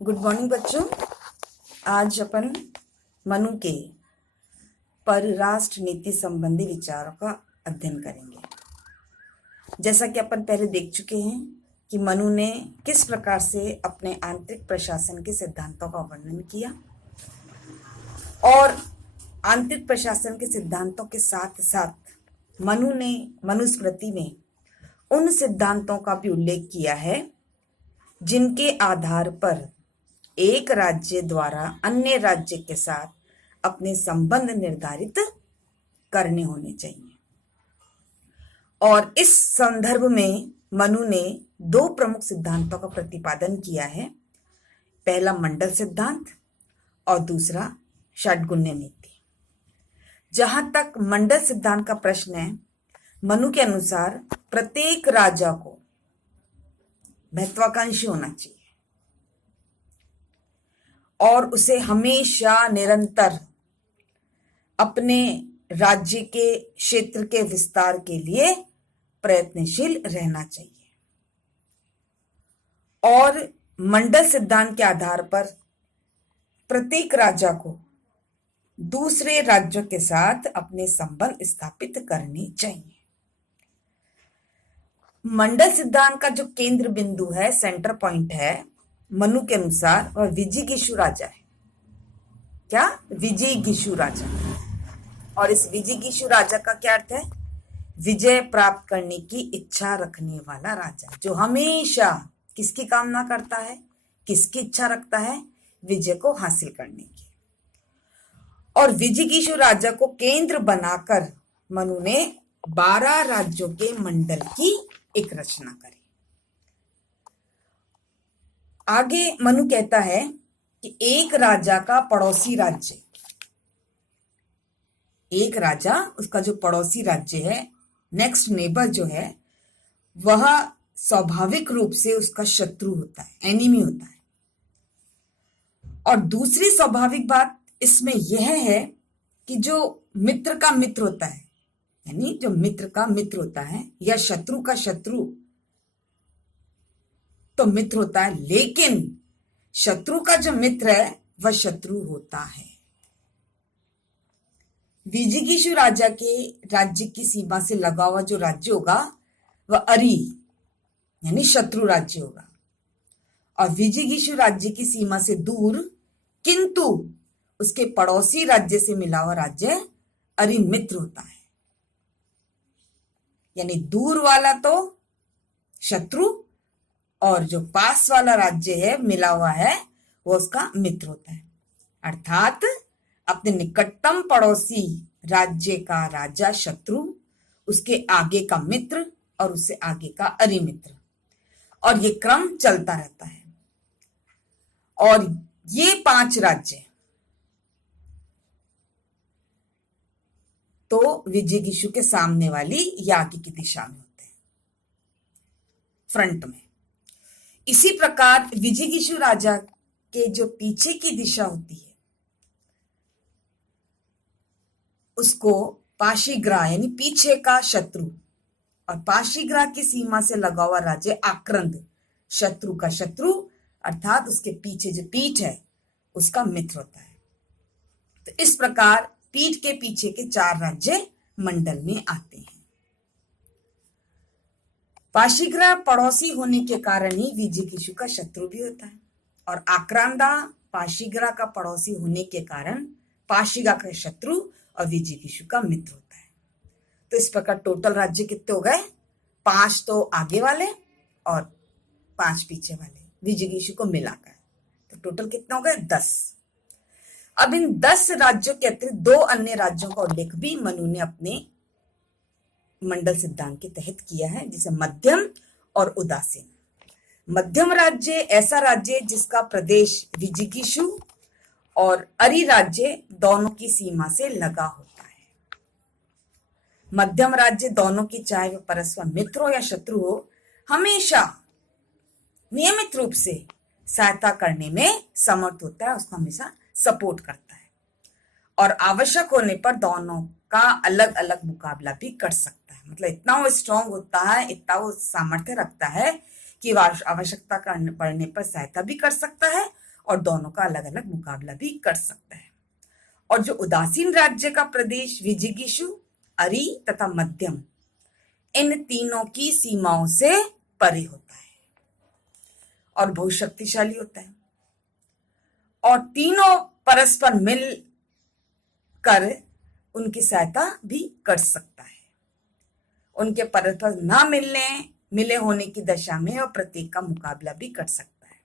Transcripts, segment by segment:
Good morning बच्चों। आज अपन मनु के परराष्ट्र नीति संबंधी विचारों का अध्ययन करेंगे। जैसा कि अपन पहले देख चुके हैं कि मनु ने किस प्रकार से अपने आंतरिक प्रशासन के सिद्धांतों का वर्णन किया और आंतरिक प्रशासन के सिद्धांतों के साथ साथ मनु ने मनुस्मृति में उन सिद्धांतों का भी उल्लेख किया है जिनके आधार पर एक राज्य द्वारा अन्य राज्य के साथ अपने संबंध निर्धारित करने होने चाहिए। और इस संदर्भ में मनु ने दो प्रमुख सिद्धांतों का प्रतिपादन किया है। पहला मंडल सिद्धांत और दूसरा षड्गुण्य नीति। जहां तक मंडल सिद्धांत का प्रश्न है, मनु के अनुसार प्रत्येक राजा को महत्वाकांक्षी होना चाहिए और उसे हमेशा निरंतर अपने राज्य के क्षेत्र के विस्तार के लिए प्रयत्नशील रहना चाहिए। और मंडल सिद्धांत के आधार पर प्रत्येक राजा को दूसरे राज्यों के साथ अपने संबंध स्थापित करने चाहिए। मंडल सिद्धांत का जो केंद्र बिंदु है, सेंटर पॉइंट है, मनु के अनुसार वह विजिगीषु राजा है। क्या? विजिगीषु राजा। और इस विजिगीषु राजा का क्या अर्थ है? विजय प्राप्त करने की इच्छा रखने वाला राजा, जो हमेशा किसकी कामना करता है, किसकी इच्छा रखता है? विजय को हासिल करने की। और विजिगीषु राजा को केंद्र बनाकर मनु ने 12 राज्यों के मंडल की एक रचना करी। आगे मनु कहता है कि एक राजा का पड़ोसी राज्य, एक राजा उसका जो पड़ोसी राज्य है, नेक्स्ट नेबर जो है, वह स्वाभाविक रूप से उसका शत्रु होता है, एनिमी होता है। और दूसरी स्वाभाविक बात इसमें यह है कि जो मित्र का मित्र होता है, यानी जो मित्र का मित्र होता है या शत्रु का शत्रु तो मित्र होता है, लेकिन शत्रु का जो मित्र है वह शत्रु होता है। विजिगीषु राजा के राज्य की सीमा से लगा हुआ जो राज्य होगा वह अरि यानी शत्रु राज्य होगा, और विजिगीषु राज्य की सीमा से दूर किंतु उसके पड़ोसी राज्य से मिला हुआ राज्य अरि मित्र होता है। यानी दूर वाला तो शत्रु और जो पास वाला राज्य है मिला हुआ है वो उसका मित्र होता है। अर्थात अपने निकटतम पड़ोसी राज्य का राजा शत्रु, उसके आगे का मित्र और उससे आगे का अरि मित्र, और ये क्रम चलता रहता है। और ये 5 राज्य तो विजिगीषु के सामने वाली या आगे की दिशा में होते हैं, फ्रंट में। इसी प्रकार विजिगीषु राजा के जो पीछे की दिशा होती है उसको पाशीग्राह यानी पीछे का शत्रु, और पाशीग्राह की सीमा से लगा हुआ राज्य आक्रंद, शत्रु का शत्रु अर्थात उसके पीछे जो पीठ है उसका मित्र होता है। तो इस प्रकार पीठ के पीछे के 4 राज्य मंडल में आते हैं। पाशीग्राह पड़ोसी होने के कारण ही विजिगीषु का शत्रु भी होता है, और आक्रांदा पाशीग्राह का पड़ोसी होने के कारण पाशीग्राह का शत्रु और विजिगीषु का मित्र होता है। तो इस प्रकार टोटल राज्य कितने हो गए? 5 तो आगे वाले और 5 पीछे वाले विजिगीषु को मिलाकर, तो टोटल कितने हो गए? 10। अब इन 10 राज्यों के अतिरिक्त 2 अन्य राज्यों का उल्लेख भी मनु ने अपने मंडल सिद्धांत के तहत किया है, जिसे मध्यम और उदासीन। मध्यम राज्य ऐसा राज्य जिसका प्रदेश विजिगीषु और अरि राज्य दोनों की सीमा से लगा होता है। मध्यम राज्य दोनों की, चाहे वह परस्पर मित्र हो या शत्रु हो, हमेशा नियमित रूप से सहायता करने में समर्थ होता है, उसको हमेशा सपोर्ट करता है, और आवश्यक होने पर दोनों का अलग अलग मुकाबला भी कर सकता है। मतलब इतना वो स्ट्रांग होता है, इतना वो सामर्थ्य रखता है कि आवश्यकता पड़ने पर सहायता भी कर सकता है और दोनों का अलग अलग मुकाबला भी कर सकता है। और जो उदासीन राज्य का प्रदेश विजिगीषु, अरि तथा मध्यम, इन तीनों की सीमाओं से परे होता है और बहुत शक्तिशाली होता है, और तीनों परस्पर मिल कर उनकी सहायता भी कर सकता है। उनके परस्पर ना मिले होने की दशा में वह प्रत्येक का मुकाबला भी कर सकता है।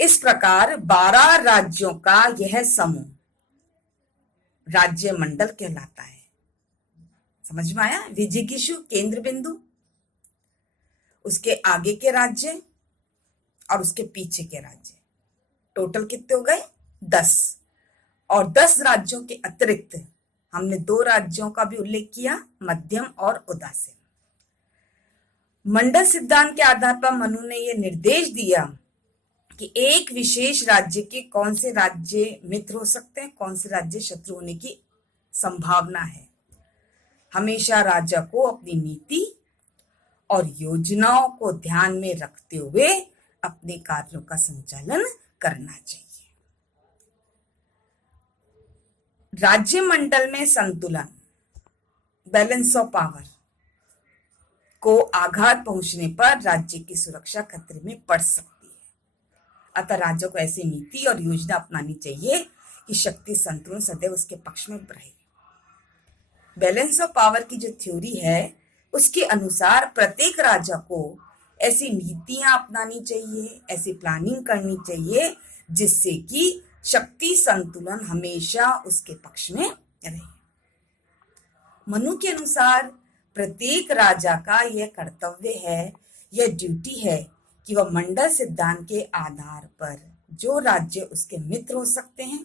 इस प्रकार 12 राज्यों का यह समूह राज्य मंडल कहलाता है। समझ में आया? विजिगीषु केंद्र बिंदु, उसके आगे के राज्य और उसके पीछे के राज्य, टोटल कितने हो गए? 10। और 10 राज्यों के अतिरिक्त हमने 2 राज्यों का भी उल्लेख किया, मध्यम और उदासीन। मंडल सिद्धांत के आधार पर मनु ने यह निर्देश दिया कि एक विशेष राज्य के कौन से राज्य मित्र हो सकते हैं, कौन से राज्य शत्रु होने की संभावना है। हमेशा राजा को अपनी नीति और योजनाओं को ध्यान में रखते हुए अपने कार्यों का संचालन करना चाहिए। राज्य मंडल में संतुलन, बैलेंस ऑफ पावर को आघात पहुंचने पर राज्य की सुरक्षा खतरे में पड़ सकती है। अतः राज्य को ऐसी नीति और योजना अपनानी चाहिए कि शक्ति संतुलन सदैव उसके पक्ष में रहे। बैलेंस ऑफ पावर की जो थ्योरी है उसके अनुसार प्रत्येक राजा को ऐसी नीतियां अपनानी चाहिए, ऐसी प्लानिंग करनी चाहिए जिससे कि शक्ति संतुलन हमेशा उसके पक्ष में रहे। मनु के अनुसार प्रत्येक राजा का यह कर्तव्य है, यह ड्यूटी है कि वह मंडल सिद्धांत के आधार पर जो राज्य उसके मित्र हो सकते हैं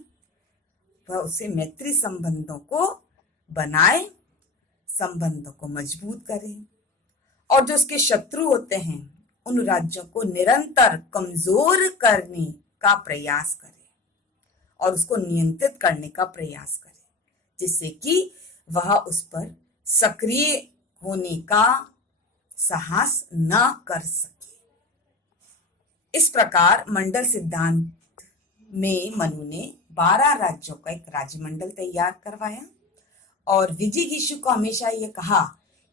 वह उससे मैत्री संबंधों को बनाए, संबंधों को मजबूत करे, और जो उसके शत्रु होते हैं उन राज्यों को निरंतर कमजोर करने का प्रयास करे और उसको नियंत्रित करने का प्रयास करे, जिससे कि वह उस पर सक्रिय होने का साहस न कर सके। इस प्रकार मंडल सिद्धांत में मनु ने 12 राज्यों का एक राज्य मंडल तैयार करवाया और विजिगीषु को हमेशा ये कहा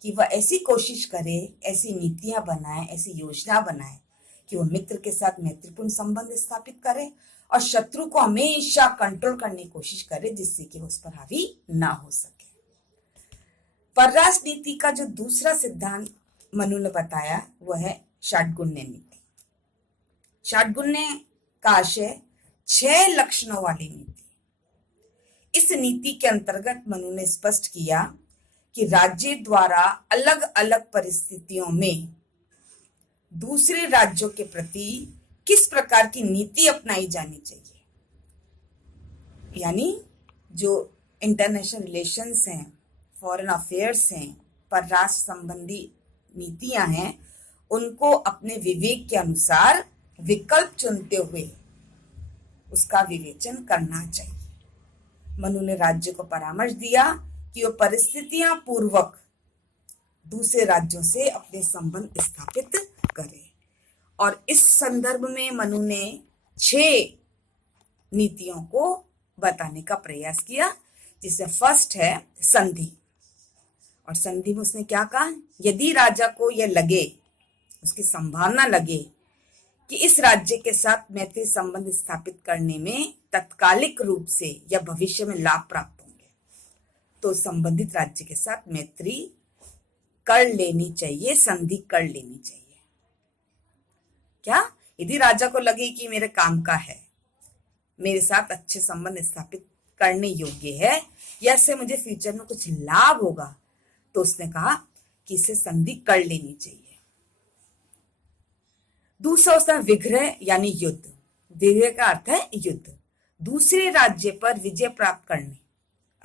कि वह ऐसी कोशिश करे, ऐसी नीतियां बनाए, ऐसी योजना बनाए कि वह मित्र के साथ मैत्रीपूर्ण संबंध स्थापित करे और शत्रु को हमेशा कंट्रोल करने की कोशिश करे जिससे कि उस पर हावी ना हो सके। परराष्ट्र नीति का जो दूसरा सिद्धांत मनु ने बताया वह है षड्गुण्य नीति। षड्गुण्य का आशय 6 लक्षणों वाली नीति। इस नीति के अंतर्गत मनु ने स्पष्ट किया कि राज्य द्वारा अलग अलग परिस्थितियों में दूसरे राज्यों के प्रति किस प्रकार की नीति अपनाई जानी चाहिए। यानी जो इंटरनेशनल रिलेशंस हैं, फॉरेन अफेयर्स हैं, परराष्ट्र संबंधी नीतियां हैं, उनको अपने विवेक के अनुसार विकल्प चुनते हुए उसका विवेचन करना चाहिए। मनु ने राज्य को परामर्श दिया कि वो परिस्थितियां पूर्वक दूसरे राज्यों से अपने संबंध स्थापित करे, और इस संदर्भ में मनु ने 6 नीतियों को बताने का प्रयास किया, जिससे फर्स्ट है संधि। और संधि में उसने क्या कहा? यदि राजा को यह लगे, उसकी संभावना लगे कि इस राज्य के साथ मैत्री संबंध स्थापित करने में तत्कालिक रूप से या भविष्य में लाभ प्राप्त होंगे, तो संबंधित राज्य के साथ मैत्री कर लेनी चाहिए, संधि कर लेनी चाहिए। क्या? यदि राजा को लगे कि मेरे काम का है, मेरे साथ अच्छे संबंध स्थापित करने योग्य है या इससे मुझे फ्यूचर में कुछ लाभ होगा, तो उसने कहा कि इसे संधि कर लेनी चाहिए। दूसरा उसका विग्रह यानी युद्ध। विग्रह का अर्थ है युद्ध। दूसरे राज्य पर विजय प्राप्त करने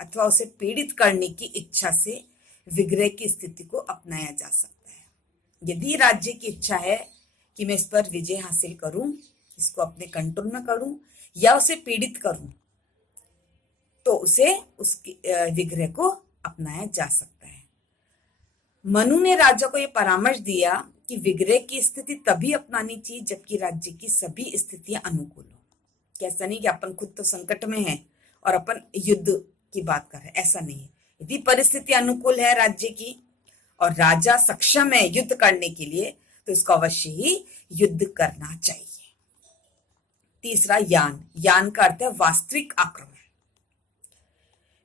अथवा उसे पीड़ित करने की इच्छा से विग्रह की स्थिति को अपनाया जा सकता है। यदि राज्य की इच्छा है कि मैं इस पर विजय हासिल करूं, इसको अपने कंट्रोल में करूं या उसे पीड़ित करूं, तो उसे उसके विग्रह को अपनाया जा सकता है। मनु ने राजा को यह परामर्श दिया कि विग्रह की स्थिति तभी अपनानी चाहिए जबकि राज्य की सभी स्थितियां अनुकूल हो। कैसा नहीं कि अपन खुद तो संकट में है और अपन युद्ध की बात कर रहे हैं, ऐसा नहीं है। यदि परिस्थिति अनुकूल है राज्य की और राजा सक्षम है युद्ध करने के लिए तो इसको अवश्य ही युद्ध करना चाहिए। तीसरा, यान। यान का अर्थ है वास्तविक आक्रमण।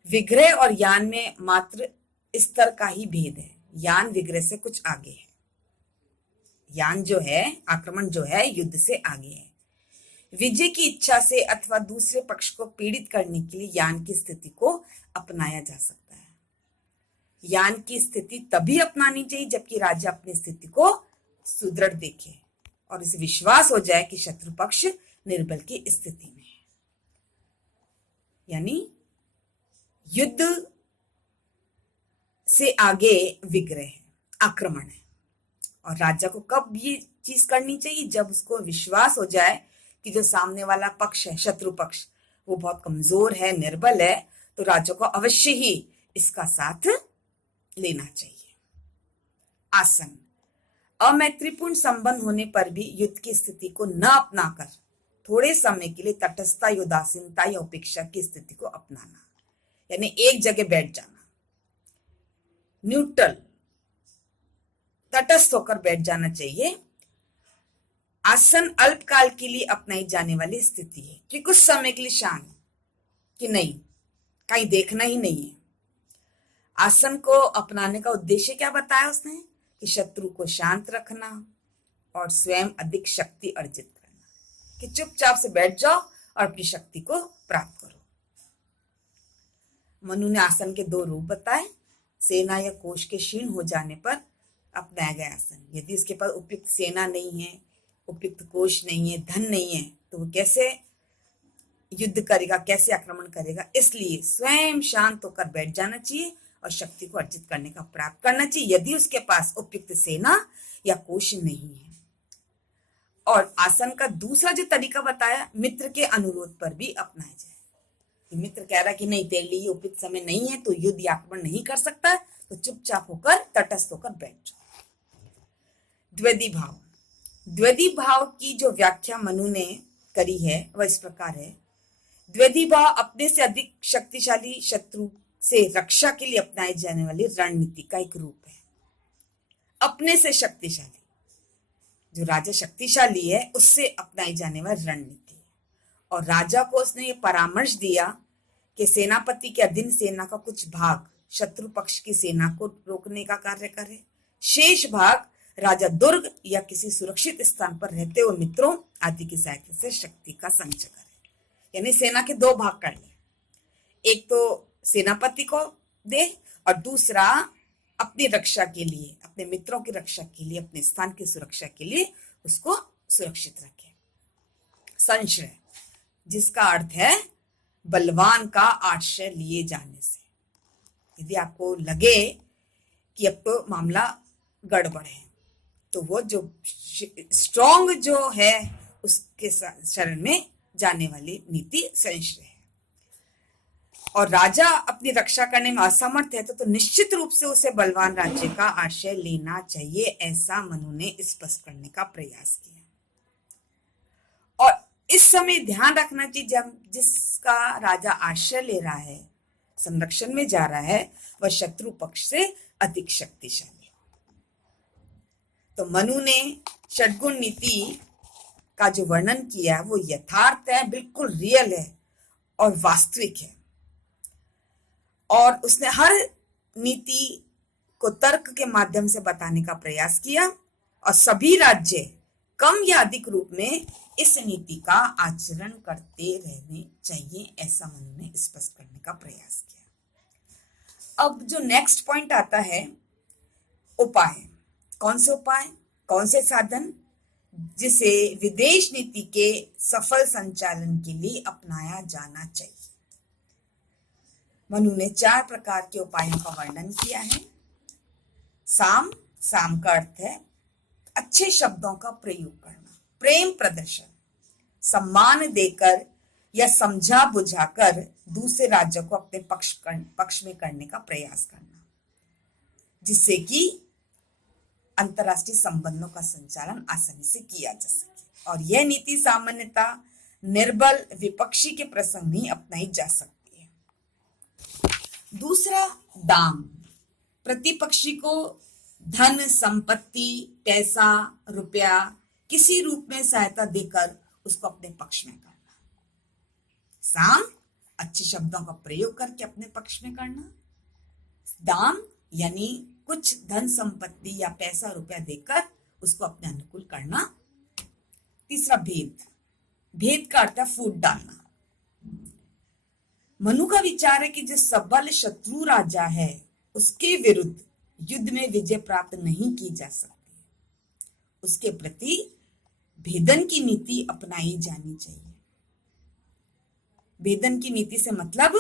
विग्रह और यान में मात्र स्तर का ही भेद है। यान विग्रह से कुछ आगे है। यान जो है, आक्रमण जो है, युद्ध से आगे है। विजय की इच्छा से अथवा दूसरे पक्ष को पीड़ित करने के लिए यान की स्थिति को अपनाया जा सकता है। यान की स्थिति तभी अपनानी चाहिए जबकि राजा अपनी स्थिति को सुदृढ़ देखे और इसे विश्वास हो जाए कि शत्रु पक्ष निर्बल की स्थिति में है। यानी युद्ध से आगे विग्रह है, आक्रमण है। और राजा को कब ये चीज करनी चाहिए? जब उसको विश्वास हो जाए कि जो सामने वाला पक्ष है, शत्रु पक्ष, वो बहुत कमजोर है, निर्बल है, तो राजा को अवश्य ही इसका साथ लेना चाहिए। आसन। अमैत्रीपूर्ण संबंध होने पर भी युद्ध की स्थिति को न अपनाकर थोड़े समय के लिए तटस्थता या उदासीनता या उपेक्षा की स्थिति को अपनाना, यानी एक जगह बैठ जाना, न्यूट्रल, तटस्थ होकर बैठ जाना चाहिए। आसन अल्पकाल के लिए अपनाई जाने वाली स्थिति है कि कुछ समय के लिए शांत, कि नहीं, कहीं देखना ही नहीं है। आसन को अपनाने का उद्देश्य क्या बताया उसने? कि शत्रु को शांत रखना और स्वयं अधिक शक्ति अर्जित करना, कि चुपचाप से बैठ जाओ और अपनी शक्ति को प्राप्त करो। मनु ने आसन के दो रूप बताए। सेना या कोष के क्षीण हो जाने पर अपनाया गया आसन। यदि उसके पास उपयुक्त सेना नहीं है, उपयुक्त कोष नहीं है, धन नहीं है, तो वो कैसे युद्ध करेगा, कैसे आक्रमण करेगा? इसलिए स्वयं शांत होकर बैठ जाना चाहिए और शक्ति को अर्जित करने का प्राप्त करना चाहिए यदि उसके पास उपयुक्त सेना या कोष नहीं है। और आसन का दूसरा जो तरीका बताया, मित्र के अनुरोध पर भी अपनाया जाए। मित्र कह रहा कि नहीं, तेरे लिए उपयुक्त समय नहीं है, तो युद्ध या आक्रमण नहीं कर सकता, तो चुपचाप होकर, तटस्थ होकर बैठ जाओ। द्विधि भाव। द्विधि भाव की जो व्याख्या मनु ने करी है वह इस प्रकार है। द्विधि भाव अपने से अधिक शक्तिशाली शत्रु से रक्षा के लिए अपनाई जाने वाली रणनीति का एक रूप है। अपने से शक्तिशाली, जो राजा शक्तिशाली है, उससे अपनाई जाने वाली रणनीति। और राजा को उसने ये परामर्श दिया कि सेनापति के अधीन सेना का कुछ भाग शत्रु पक्ष की सेना को रोकने का कार्य करे, शेष भाग राजा दुर्ग या किसी सुरक्षित स्थान पर रहते हुए मित्रों आदि की सहायता से शक्ति का संचय करे। यानी सेना के दो भाग कर ले, एक तो सेनापति को दे और दूसरा अपनी रक्षा के लिए, अपने मित्रों की रक्षा के लिए, अपने स्थान की सुरक्षा के लिए उसको सुरक्षित रखे। संशय, जिसका अर्थ है बलवान का आश्रय लिए जाने से। यदि आपको लगे कि अब तो मामला गड़बड़ है, तो वो जो स्ट्रॉन्ग जो है उसके शरण में जाने वाली नीति संशय है। और राजा अपनी रक्षा करने में असमर्थ है तो निश्चित रूप से उसे बलवान राज्य का आश्रय लेना चाहिए, ऐसा मनु ने स्पष्ट करने का प्रयास किया। और इस समय ध्यान रखना चाहिए, जब जिसका राजा आश्रय ले रहा है, संरक्षण में जा रहा है, वह शत्रु पक्ष से अधिक शक्तिशाली हो। तो मनु ने षड्गुण नीति का जो वर्णन किया वो यथार्थ है, बिल्कुल रियल है और वास्तविक है। और उसने हर नीति को तर्क के माध्यम से बताने का प्रयास किया और सभी राज्य कम या अधिक रूप में इस नीति का आचरण करते रहने चाहिए, ऐसा मनु ने स्पष्ट करने का प्रयास किया। अब जो नेक्स्ट पॉइंट आता है, उपाय। कौन से उपाय, कौन से साधन जिसे विदेश नीति के सफल संचालन के लिए अपनाया जाना चाहिए। मनु ने 4 प्रकार के उपायों का वर्णन किया है। साम, साम का अर्थ है अच्छे शब्दों का प्रयोग करना, प्रेम प्रदर्शन, सम्मान देकर या समझा बुझाकर दूसरे राज्य को अपने पक्ष में करने का प्रयास करना, जिससे कि अंतर्राष्ट्रीय संबंधों का संचालन आसानी से किया जा सके। और यह नीति सामान्यतः निर्बल विपक्षी के प्रसंग में अपनाई जा सकती है। दूसरा, दाम। प्रतिपक्षी को धन, संपत्ति, पैसा, रुपया किसी रूप में सहायता देकर उसको अपने पक्ष में करना। साम, अच्छे शब्दों का प्रयोग करके अपने पक्ष में करना। दाम यानी कुछ धन, संपत्ति या पैसा, रुपया देकर उसको अपने अनुकूल करना। तीसरा, भेद। भेद का अर्थ है फूट डालना। मनु का विचार है कि जो सबल शत्रु राजा है उसके विरुद्ध युद्ध में विजय प्राप्त नहीं की जा सकती। उसके प्रति भेदन की नीति अपनाई जानी चाहिए। भेदन की नीति से मतलब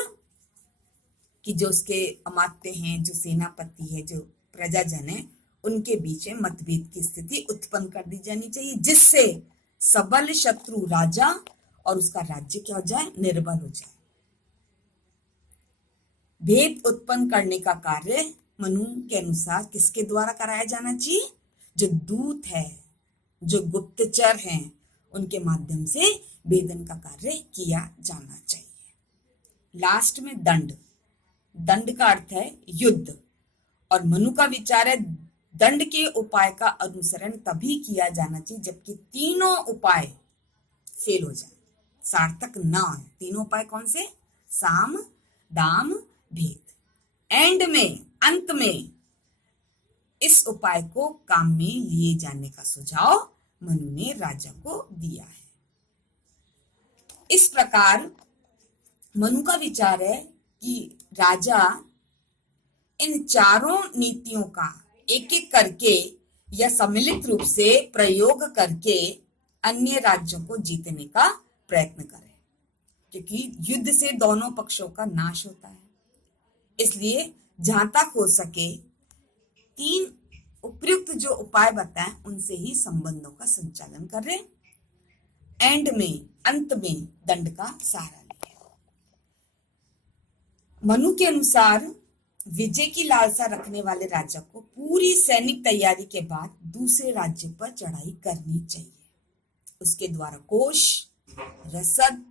कि जो उसके अमात्य हैं, जो सेनापति है, जो प्रजाजन है, उनके बीच में मतभेद की स्थिति उत्पन्न कर दी जानी चाहिए, जिससे सबल शत्रु राजा और उसका राज्य क्या हो जाए, निर्बल हो जाए। भेद उत्पन्न करने का कार्य मनु के अनुसार किसके द्वारा कराया जाना चाहिए? जो दूत है, जो गुप्तचर हैं, उनके माध्यम से भेदन का कार्य किया जाना चाहिए। लास्ट में दंड। दंड का अर्थ है युद्ध, और मनु का विचार है दंड के उपाय का अनुसरण तभी किया जाना चाहिए जबकि तीनों उपाय फेल हो जाए, सार्थक ना हो। तीनों उपाय कौन से? साम, दाम, भेद। एंड में, अंत में इस उपाय को काम में लिए जाने का सुझाव मनु ने राजा को दिया है। इस प्रकार मनु का विचार है कि राजा इन चारों नीतियों का एक एक करके या सम्मिलित रूप से प्रयोग करके अन्य राज्यों को जीतने का प्रयत्न करे, क्योंकि युद्ध से दोनों पक्षों का नाश होता है। इसलिए जहां तक हो सके तीन उपयुक्त जो उपाय बताएं उनसे ही संबंधों का संचालन करें। एंड में, अंत में दंड का सहारा लें। मनु के अनुसार विजय की लालसा रखने वाले राजा को पूरी सैनिक तैयारी के बाद दूसरे राज्य पर चढ़ाई करनी चाहिए। उसके द्वारा कोष, रसद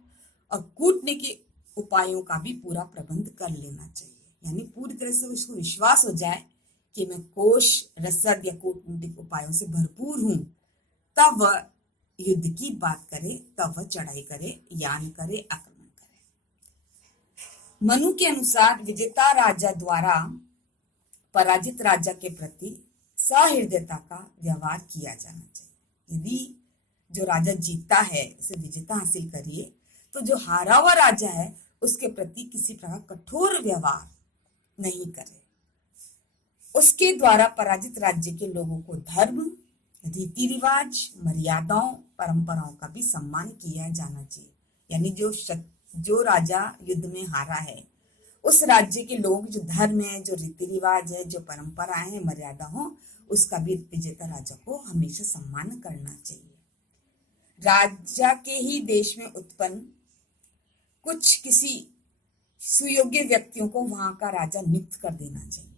और कूटने के उपायों का भी पूरा प्रबंध कर लेना चाहिए। यानी पूरी तरह से उसको विश्वास हो जाए कि मैं कोष, रसद या कूटनीतिक उपायों से भरपूर हूं, तब वह युद्ध की बात करे, तब वह चढ़ाई करे, यान करे, आक्रमण करे। मनु के अनुसार विजेता राजा द्वारा पराजित राजा के प्रति सहृदयता का व्यवहार किया जाना चाहिए। यदि जो राजा जीतता है उसे विजेता हासिल करिए, तो जो हारा हुआ राजा है उसके प्रति किसी प्रकार कठोर व्यवहार नहीं करे। उसके द्वारा पराजित राज्य के लोगों को धर्म, रीति रिवाज, मर्यादाओं, परंपराओं का भी सम्मान किया जाना चाहिए। यानी जो राजा युद्ध में हारा है उस राज्य के लोग, जो धर्म है, जो रीति रिवाज है, जो परंपराएं हैं, मर्यादा हो, उसका भी विजेता राजा को हमेशा सम्मान करना चाहिए। राजा के ही देश में उत्पन्न कुछ किसी सुयोग्य व्यक्तियों को वहां का राजा नियुक्त कर देना चाहिए,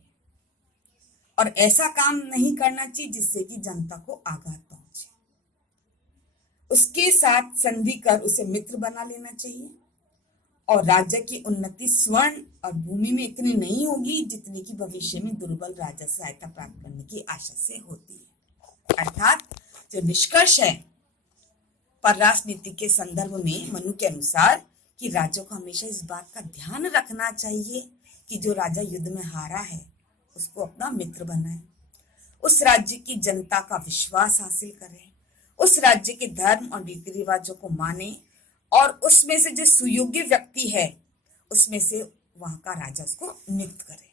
और ऐसा काम नहीं करना चाहिए जिससे कि जनता को आघात पहुंचे। उसके साथ संधि कर उसे मित्र बना लेना चाहिए, और राज्य की उन्नति स्वर्ण और भूमि में इतनी नहीं होगी जितनी की भविष्य में दुर्बल राजा से सहायता प्राप्त करने की आशा से होती है। अर्थात जो निष्कर्ष है परराष्ट्र नीति के संदर्भ में मनु के अनुसार कि राज्यों को हमेशा इस बात का ध्यान रखना चाहिए कि जो राजा युद्ध में हारा है उसको अपना मित्र बनाए, उस राज्य की जनता का विश्वास हासिल करे, उस राज्य के धर्म और रीति रिवाजों को माने, और उसमें से जो सुयोग्य व्यक्ति है उसमें से वहां का राजा उसको नियुक्त करे।